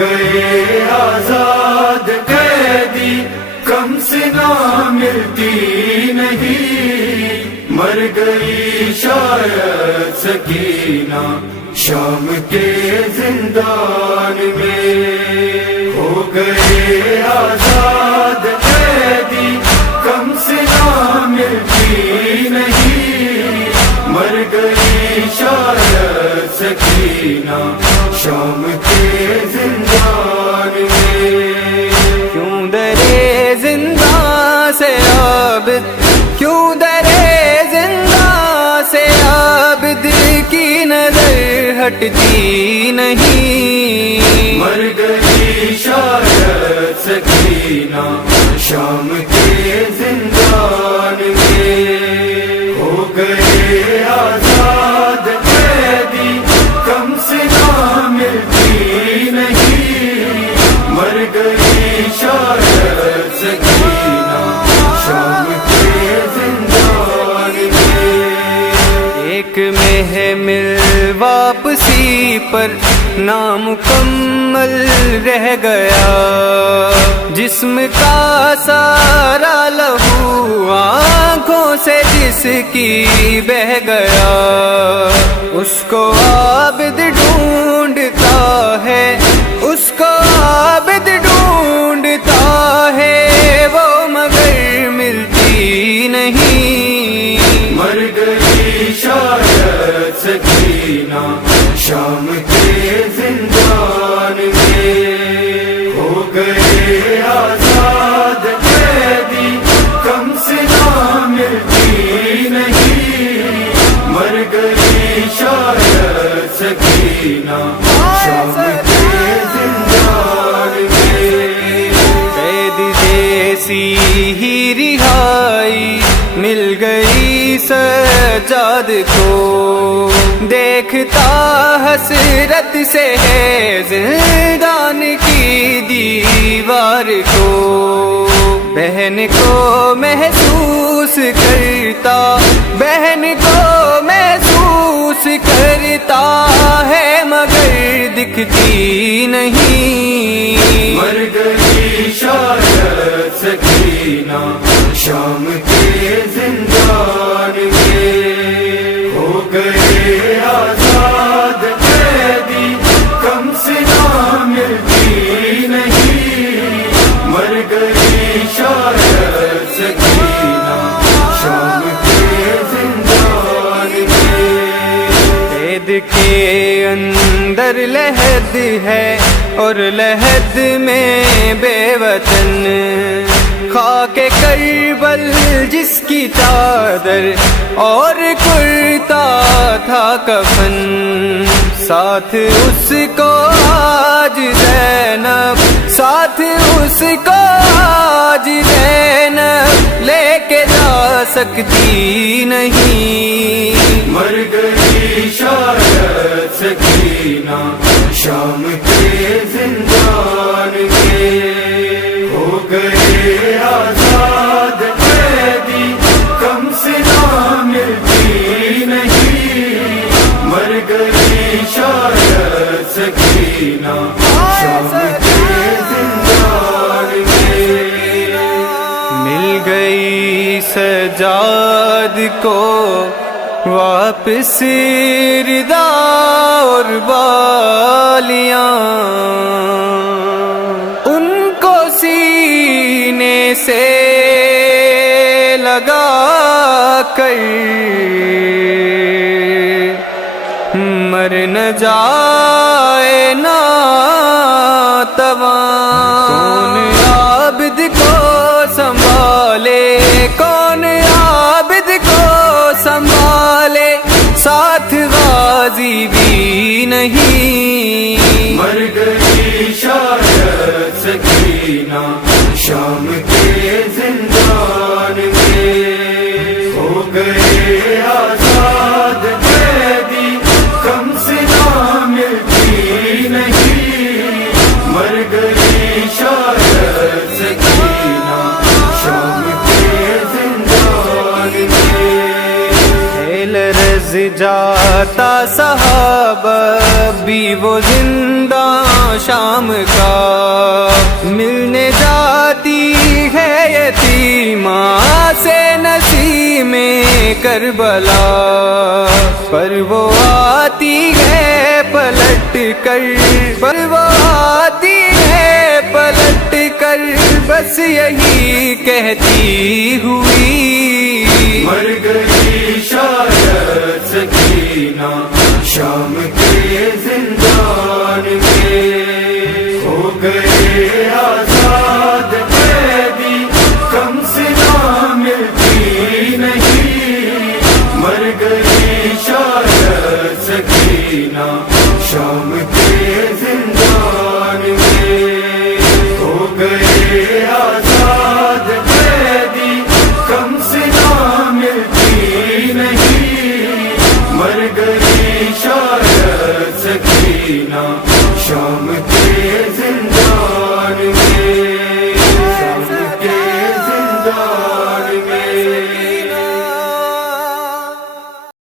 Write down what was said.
گئے آزاد قیدی، کم سنا ملتی نہیں، مر گئی شاید سکینہ شام کے زندان میں، ہو گئے آزاد قیدی، کم سنا ملتی نہیں، مر گئی شاید سکینہ شام کے زندان میں۔ کیوں درے زنداں سے عابد، کیوں درے زنداں سے عابد کی نظر ہٹتی نہیں، مر گئی شاید سکینہ شام کے زندان میں، ہو گئے آزاد قیدی، کم سنا ملتی نہیں، مر گئی شاید سکینہ شام کے زندان میں۔ ایک محمل واپسی پر نامکمل رہ گیا، جسم کا سارا لہو آنکھوں سے جس کی بہہ گیا، اس کو عابد ڈھونڈتا ہے، اس کو عابد ڈھونڈتا ہے، وہ مگر ملتی نہیں، مر گئی شاید سکینہ شام کے زندان میں، ہو گئے آزاد قیدی، کم سنا ملتی نہیں، مر گئی شاید سکینہ شام کے زندان میں۔ قید جیسی ہی رہائی مل گئی سجاد کو، دیکھتا حسرت سے ہے زندان کی دیوار کو، بہن کو محسوس کرتا، بہن کو محسوس کرتا ہے، مگر دکھتی نہیں، مر گئی شاید سکینہ شام کے زندان میں، ہو گئے آزاد قیدی، کم سنا ملتی نہیں، مر گئی شاید سکینہ شام کے زندان میں۔ قید کے اندر لحد ہے اور لحد میں بے وطن، خاک کربل جس کی چادر اور کرتا تھا کفن، ساتھ اس کو آج زینب، ساتھ اس کو آج زینب لے کے جا سکتی نہیں، مر گئی شاید سکینہ شام کے زندان میں، ہو گئے آزاد قیدی، کم سنا ملتی نہیں، مر گئی شاید سکینہ شام کے زندان میں۔ مل گئی سجاد کو واپس ردا اور بالیاں، ان کو سینے سے لگا کر مر نہ جائے ناتواں، کون عابد کو سنبھالے، کون عابد کو سنبھالے، ساتھ غازی بھی نہیں، مر گئی شاید سکینہ شام کے زندان میں، ہو گئے آزاد قیدی، کم سنا ملتی نہیں، مر گئی شاید سکینہ شام کے زندان میں۔ لرز جاتا صحابہ بھی وہ زنداں شام کا، ملنے جاتی ہے یتیمہ سے نسیم کربلا، پر وہ آتی ہے پلٹ کر، پر وہ آتی ہے پلٹ کر، بس یہی کہتی ہوئی مر گئی شاید سکینہ شام کے زندان میں، ہو گئے آزاد قیدی کم سے نہ ملتی نہیں، مر گئی شاید سکینہ شام کے زندان میں، ہو گئے آزاد قیدی کم سے نہ ملتی نہیں، مر گئی شاید سکینہ شام کے زندان